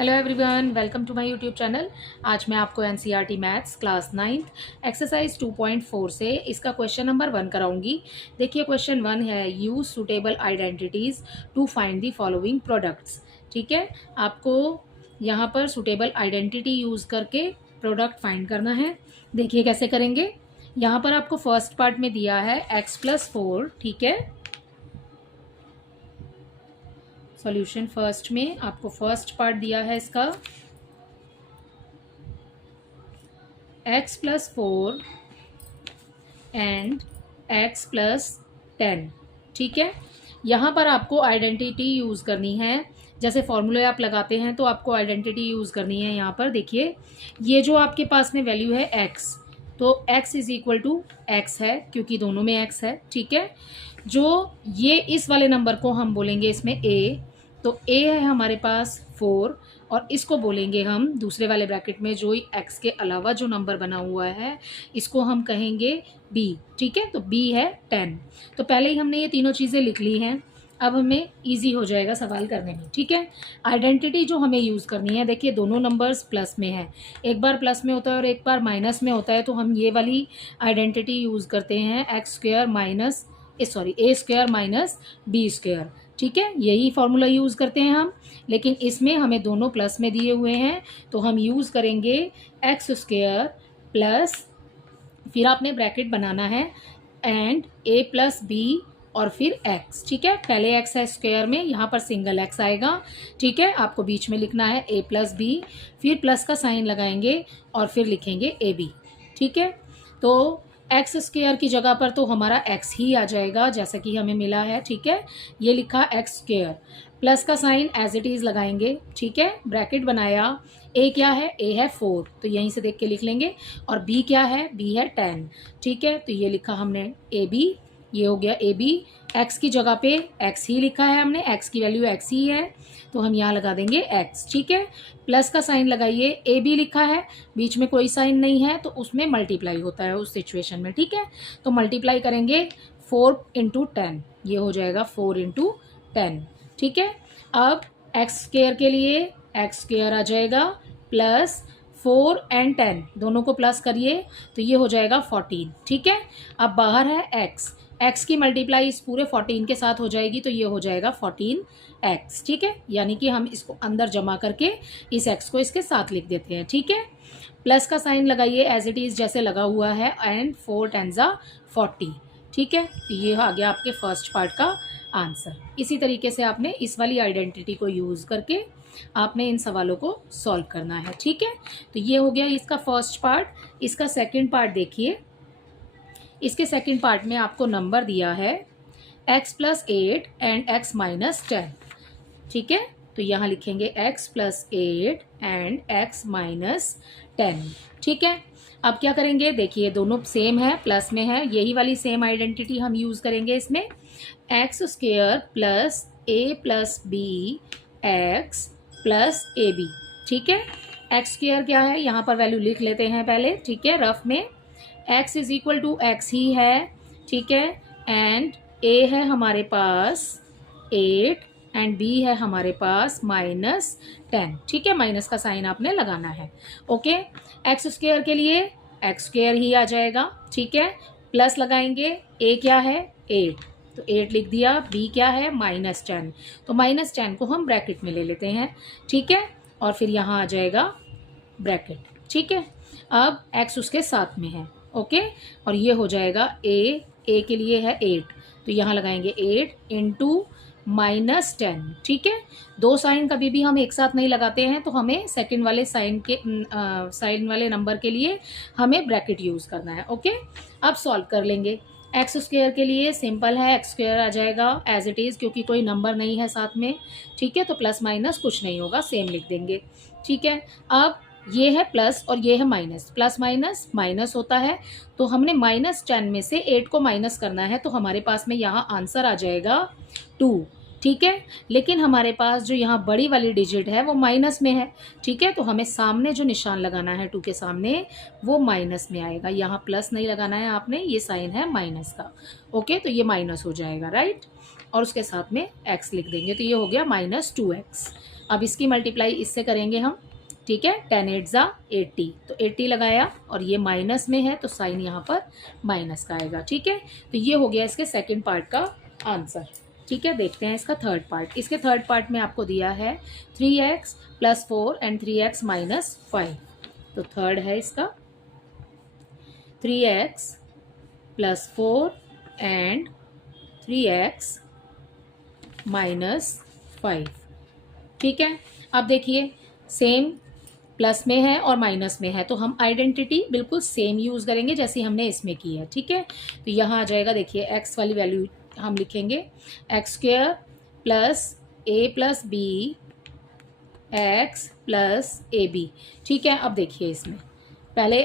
Hello everyone, welcome to my YouTube channel. आज मैं आपको NCERT maths class 9th exercise 2.4 से इसका क्वेश्चन नंबर 1 कराऊंगी। देखिए क्वेश्चन 1 है, use suitable identities to find the following products. ठीक है, आपको यहाँ पर सुटेबल आइडेंटिटी यूज करके प्रोडक्ट फाइंड करना है। देखिए कैसे करेंगे। यहाँ पर आपको फर्स्ट पार्ट में दिया है x+4। ठीक है, सॉल्यूशन फर्स्ट में आपको फर्स्ट पार्ट दिया है इसका x+4 एंड x+10। ठीक है, यहाँ पर आपको आइडेंटिटी यूज़ करनी है। जैसे फॉर्मूले आप लगाते हैं तो आपको आइडेंटिटी यूज़ करनी है। यहाँ पर देखिए, ये जो आपके पास में वैल्यू है x, तो x is equal to x है क्योंकि दोनों में x है। ठीक है, जो ये इस वाले नंबर को हम बोलेंगे इसमें a, तो a है हमारे पास 4 और इसको बोलेंगे हम दूसरे वाले ब्रैकेट में जो x के अलावा जो नंबर बना हुआ है इसको हम कहेंगे b। ठीक है, तो b है 10। तो पहले ही हमने ये तीनों चीज़ें लिख ली हैं, अब हमें इजी हो जाएगा सवाल करने में। ठीक है, आइडेंटिटी जो हमें यूज़ करनी है, देखिए दोनों नंबर्स प्लस में है, एक बार प्लस में होता है और एक बार माइनस में होता है, तो हम ये वाली आइडेंटिटी यूज़ करते हैं a² माइनस b²। ठीक है, यही फॉर्मूला यूज़ करते हैं हम, लेकिन इसमें हमें दोनों प्लस में दिए हुए हैं तो हम यूज़ करेंगे x² प्लस, फिर आपने ब्रैकेट बनाना है एंड a+b और फिर x। ठीक है, पहले x है स्क्वायर में, यहाँ पर सिंगल x आएगा। ठीक है, आपको बीच में लिखना है a+b, फिर प्लस का साइन लगाएंगे और फिर लिखेंगे ab। ठीक है, तो x² की जगह पर तो हमारा x ही आ जाएगा जैसा कि हमें मिला है। ठीक है, ये लिखा x², प्लस का साइन एज इट इज़ लगाएंगे। ठीक है, ब्रैकेट बनाया, a क्या है, a है 4, तो यहीं से देख के लिख लेंगे, और b क्या है, b है 10। ठीक है, तो ये लिखा हमने ab, ये हो गया ab। x की जगह पे x ही लिखा है हमने, x की वैल्यू x ही है तो हम यहाँ लगा देंगे x। ठीक है, प्लस का साइन लगाइए, ab लिखा है, बीच में कोई साइन नहीं है तो उसमें मल्टीप्लाई होता है उस सिचुएशन में। ठीक है, तो मल्टीप्लाई करेंगे 4 × 10, ये हो जाएगा 4 × 10। ठीक है, अब x² के लिए x² आ जाएगा प्लस 4 और 10 दोनों को प्लस करिए तो ये हो जाएगा 14। ठीक है, अब बाहर है x की मल्टीप्लाई इस पूरे 14 के साथ हो जाएगी तो ये हो जाएगा 14x। ठीक है, यानी कि हम इसको अंदर जमा करके इस x को इसके साथ लिख देते हैं। ठीक है, प्लस का साइन लगाइए एज इट इज़ जैसे लगा हुआ है, एंड 4 × 40। ठीक है, तो ये आ गया आपके फर्स्ट पार्ट का आंसर। इसी तरीके से आपने इस वाली आइडेंटिटी को यूज़ करके आपने इन सवालों को सॉल्व करना है। ठीक है, तो ये हो गया इसका फर्स्ट पार्ट। इसका सेकंड पार्ट देखिए, इसके सेकंड पार्ट में आपको नंबर दिया है x+8 एंड x-10। ठीक है, तो यहाँ लिखेंगे x+8 एंड x-10। ठीक है, अब क्या करेंगे, देखिए दोनों सेम है, प्लस में है, यही वाली सेम आइडेंटिटी हम यूज़ करेंगे इसमें, x² प्लस a+b x+ab। ठीक है, x² क्या है, यहाँ पर वैल्यू लिख लेते हैं पहले। ठीक है, रफ में x is equal to x ही है। ठीक है, एंड a है हमारे पास 8 एंड b है हमारे पास -10। ठीक है, माइनस का साइन आपने लगाना है। ओके, x² के लिए x² ही आ जाएगा। ठीक है, प्लस लगाएंगे, a क्या है 8, तो 8 लिख दिया, b क्या है -10, तो -10 को हम ब्रैकेट में ले लेते हैं। ठीक है, और फिर यहाँ आ जाएगा ब्रैकेट। ठीक है, अब x उसके साथ में है। ओके, और ये हो जाएगा a के लिए है 8, तो यहाँ लगाएंगे 8 × -10। ठीक है, दो साइन कभी भी हम एक साथ नहीं लगाते हैं, तो हमें सेकंड वाले साइन वाले नंबर के लिए हमें ब्रैकेट यूज़ करना है। ओके, अब सॉल्व कर लेंगे। x² के लिए सिंपल है, x² आ जाएगा एज इट इज़ क्योंकि कोई नंबर नहीं है साथ में। ठीक है, तो प्लस माइनस कुछ नहीं होगा, सेम लिख देंगे। ठीक है, अब ये है प्लस और ये है माइनस, प्लस माइनस माइनस होता है, तो हमने -10 में से 8 को माइनस करना है, तो हमारे पास में यहाँ आंसर आ जाएगा 2। ठीक है, लेकिन हमारे पास जो यहाँ बड़ी वाली डिजिट है वो माइनस में है। ठीक है, तो हमें सामने जो निशान लगाना है 2 के सामने वो माइनस में आएगा, यहाँ प्लस नहीं लगाना है आपने, ये साइन है माइनस का। ओके, तो ये माइनस हो जाएगा, राइट, और उसके साथ में x लिख देंगे, तो ये हो गया -2x। अब इसकी मल्टीप्लाई इससे करेंगे हम, ठीक है। 10 8 ज़ा 80, तो 80 लगाया और ये माइनस में है तो साइन यहाँ पर माइनस का आएगा, ठीक है। तो ये हो गया इसके सेकंड पार्ट का आंसर, ठीक है। देखते हैं इसका थर्ड पार्ट। इसके थर्ड पार्ट में आपको दिया है 3x + 4 एंड 3x - 5। तो थर्ड है इसका 3x + 4 एंड 3x - 5, ठीक है। अब देखिए सेम प्लस में है और माइनस में है, तो हम आइडेंटिटी बिल्कुल सेम यूज़ करेंगे जैसी हमने इसमें की है, ठीक है। तो यहाँ आ जाएगा, देखिए x वाली वैल्यू हम लिखेंगे x² + a + b x + ab, ठीक है। अब देखिए इसमें पहले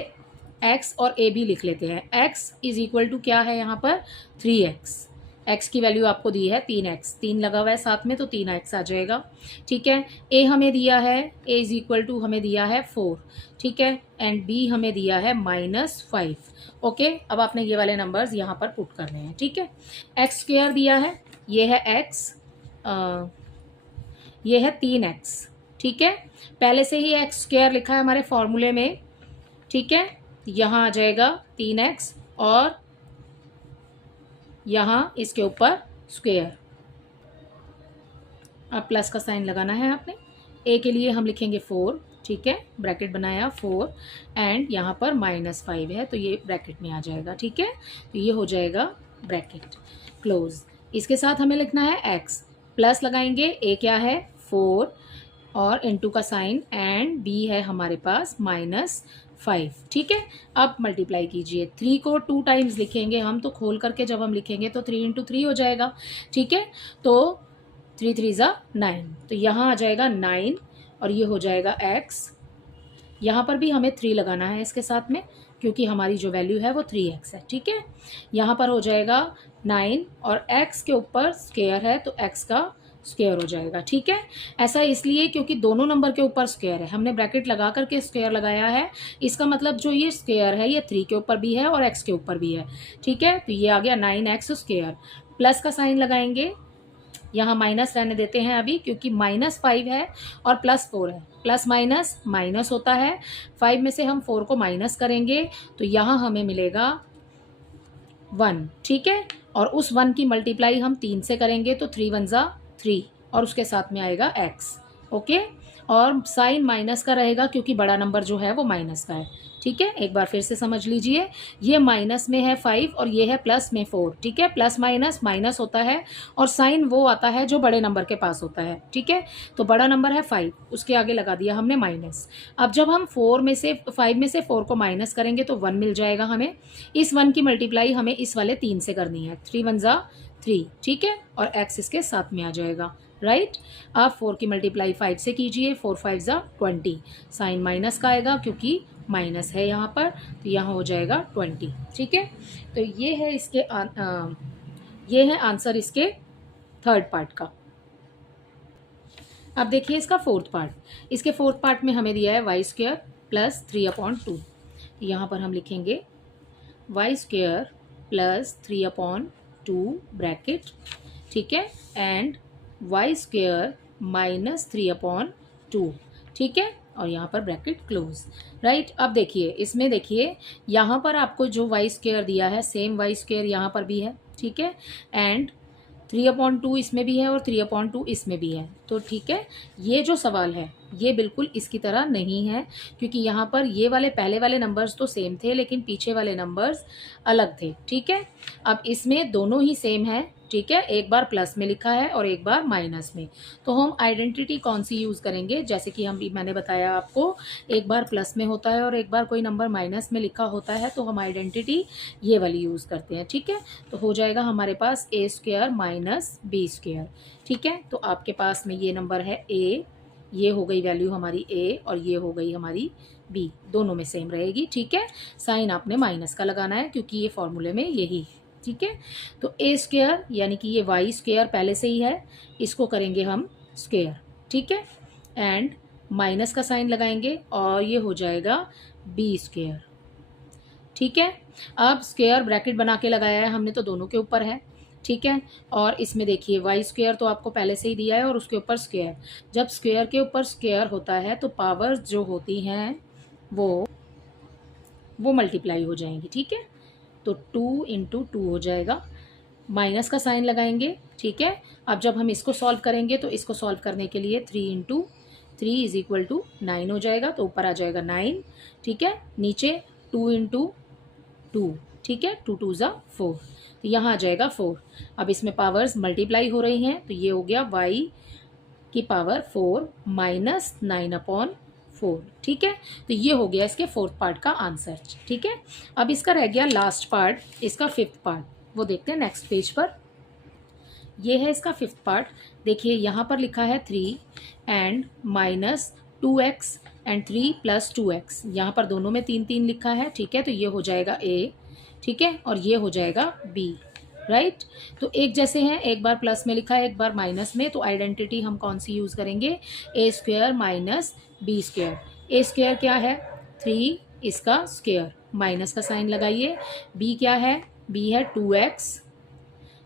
x और ab लिख लेते हैं। x = क्या है यहाँ पर 3x, x की वैल्यू आपको दी है 3x, 3 लगा हुआ है साथ में तो 3x आ जाएगा, ठीक है। a हमें दिया है, a = हमें दिया है 4, ठीक है। एंड b हमें दिया है -5, ओके। अब आपने ये वाले नंबर्स यहाँ पर पुट करने हैं, ठीक है। x² दिया है, ये है x, ये है 3x, ठीक है। पहले से ही x² लिखा है हमारे फॉर्मूले में, ठीक है। यहाँ आ जाएगा 3x और यहाँ इसके ऊपर स्क्वायर। अब प्लस का साइन लगाना है आपने। a के लिए हम लिखेंगे 4, ठीक है, ब्रैकेट बनाया 4 एंड यहाँ पर -5 है तो ये ब्रैकेट में आ जाएगा, ठीक है। तो ये हो जाएगा ब्रैकेट क्लोज। इसके साथ हमें लिखना है x, प्लस लगाएंगे, a क्या है 4 और इनटू का साइन एंड b है हमारे पास -5, ठीक है। अब मल्टीप्लाई कीजिए, 3 को 2 टाइम्स लिखेंगे हम, तो खोल करके जब हम लिखेंगे तो 3 × 3 हो जाएगा, ठीक है। तो 3 3 ज़ा 9, तो यहाँ आ जाएगा 9 और ये हो जाएगा x। यहाँ पर भी हमें 3 लगाना है इसके साथ में क्योंकि हमारी जो वैल्यू है वो 3x है, ठीक है। यहाँ पर हो जाएगा 9 और x के ऊपर स्क्वायर है तो x का स्क्वायर हो जाएगा, ठीक है। ऐसा इसलिए क्योंकि दोनों नंबर के ऊपर स्क्वायर है, हमने ब्रैकेट लगा करके स्क्वायर लगाया है। इसका मतलब जो ये स्क्वायर है ये 3 के ऊपर भी है और x के ऊपर भी है, ठीक है। तो ये आ गया 9x²। प्लस का साइन लगाएंगे, यहाँ माइनस रहने देते हैं अभी क्योंकि -5 है और +4 है, प्लस माइनस माइनस होता है। 5 में से हम 4 को माइनस करेंगे तो यहाँ हमें मिलेगा 1, ठीक है। और उस 1 की मल्टीप्लाई हम 3 से करेंगे तो 3 1 ज़ा 3 और उसके साथ में आएगा x, ओके। और साइन माइनस का रहेगा क्योंकि बड़ा नंबर जो है वो माइनस का है, ठीक है। एक बार फिर से समझ लीजिए, ये माइनस में है 5 और ये है प्लस में 4, ठीक है। प्लस माइनस माइनस होता है और साइन वो आता है जो बड़े नंबर के पास होता है, ठीक है। तो बड़ा नंबर है 5, उसके आगे लगा दिया हमने माइनस। अब जब हम 5 में से 4 को माइनस करेंगे तो 1 मिल जाएगा हमें। इस 1 की मल्टीप्लाई हमें इस वाले 3 से करनी है, 3 1 ज़ा 3, ठीक है। और x इसके साथ में आ जाएगा, राइट। अब 4 की मल्टीप्लाई 5 से कीजिए, 4 5 ज़ा 20, साइन माइनस का आएगा क्योंकि माइनस है यहाँ पर, तो यहाँ हो जाएगा 20, ठीक है। तो ये है इसके ये है आंसर इसके थर्ड पार्ट का। अब देखिए इसका फोर्थ पार्ट। इसके फोर्थ पार्ट में हमें दिया है y² + 3/2। यहाँ पर हम लिखेंगे y² + 3/2 ब्रैकेट, ठीक है, एंड y² - 3/2, ठीक है। और यहाँ पर ब्रैकेट क्लोज, राइट। अब देखिए इसमें, देखिए यहाँ पर आपको जो y² दिया है सेम y² यहाँ पर भी है, ठीक है। एंड 3/2 इसमें भी है और 3/2 इसमें भी है, तो ठीक है। ये जो सवाल है ये बिल्कुल इसकी तरह नहीं है क्योंकि यहाँ पर ये वाले पहले वाले नंबर्स तो सेम थे लेकिन पीछे वाले नंबर्स अलग थे, ठीक है। अब इसमें दोनों ही सेम है, ठीक है। एक बार प्लस में लिखा है और एक बार माइनस में, तो हम आइडेंटिटी कौन सी यूज़ करेंगे, जैसे कि मैंने बताया आपको, एक बार प्लस में होता है और एक बार कोई नंबर माइनस में लिखा होता है तो हम आइडेंटिटी ये वाली यूज़ करते हैं, ठीक है। तो हो जाएगा हमारे पास a² - b², ठीक है। तो आपके पास में ये नंबर है a, ये हो गई वैल्यू हमारी a और ये हो गई हमारी b, दोनों में सेम रहेगी, ठीक है। साइन आपने माइनस का लगाना है क्योंकि ये फॉर्मूले में यही है, ठीक है। तो a² यानी कि ये y² पहले से ही है, इसको करेंगे हम स्क्वायर, ठीक है, एंड माइनस का साइन लगाएंगे और ये हो जाएगा b², ठीक है। अब स्क्वायर ब्रैकेट बना के लगाया है हमने तो दोनों के ऊपर है, ठीक है। और इसमें देखिए वाई स्क्वायर तो आपको पहले से ही दिया है और उसके ऊपर स्क्वायर, जब स्क्वायर के ऊपर स्क्वायर होता है तो पावर्स जो होती हैं वो मल्टीप्लाई हो जाएंगी, ठीक है। तो 2 × 2 हो जाएगा, माइनस का साइन लगाएंगे, ठीक है। अब जब हम इसको सॉल्व करेंगे तो इसको सॉल्व करने के लिए 3 × 3 = 9 हो जाएगा, तो ऊपर आ जाएगा 9, ठीक है। नीचे 2 × 2, ठीक है, 2 2 ज़ा 4, तो यहाँ आ जाएगा 4। अब इसमें पावर्स मल्टीप्लाई हो रही हैं, तो ये हो गया y की पावर 4 - 9/4, ठीक है। तो ये हो गया इसके फोर्थ पार्ट का आंसर, ठीक है। अब इसका रह गया लास्ट पार्ट, इसका फिफ्थ पार्ट, वो देखते हैं नेक्स्ट पेज पर। ये है इसका फिफ्थ पार्ट। देखिए यहाँ पर लिखा है 3 एंड -2x एंड 3 + 2x, यहाँ पर दोनों में 3 3 लिखा है, ठीक है। तो ये हो जाएगा A, ठीक है, और ये हो जाएगा B, राइट। तो एक जैसे हैं, एक बार प्लस में लिखा है एक बार माइनस में, तो आइडेंटिटी हम कौन सी यूज़ करेंगे, A² - B²। A² क्या है 3, इसका स्क्वायर, माइनस का साइन लगाइए। B क्या है, B है 2x,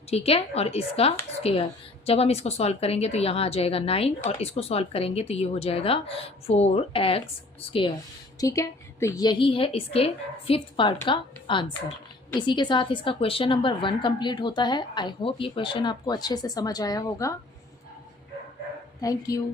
ठीक है, और इसका स्क्वायर। जब हम इसको सॉल्व करेंगे तो यहाँ आ जाएगा 9, और इसको सॉल्व करेंगे तो ये हो जाएगा 4x², ठीक है। तो यही है इसके फिफ्थ पार्ट का आंसर। इसी के साथ इसका क्वेश्चन नंबर 1 कंप्लीट होता है। आई होप ये क्वेश्चन आपको अच्छे से समझ आया होगा। Thank you.